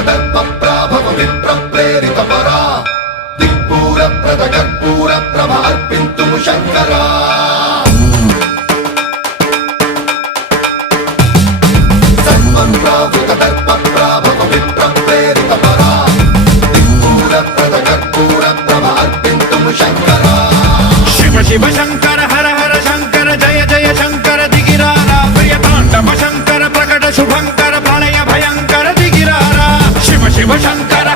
దర్పప్రాభవ విప్రప్రేరిత పరా దిక్పూర ప్రద కర్పూర ప్రభ అర్పింతుము శంకరా సర్వప్రావృత దర్పప్రాభవ విప్రప్రేరిత పరా దిక్పూర ప్రద కర్పూర ప్రభ అర్పింతుము శంకరా శివ శివ శంకర హర హర శంకర జయ జయ శంకర దిగిరారా ప్రియ తాండవ శంకర ప్రకట శుభంకర ప్రళయ భయంకర దిగిరారా శివ శివ శంకర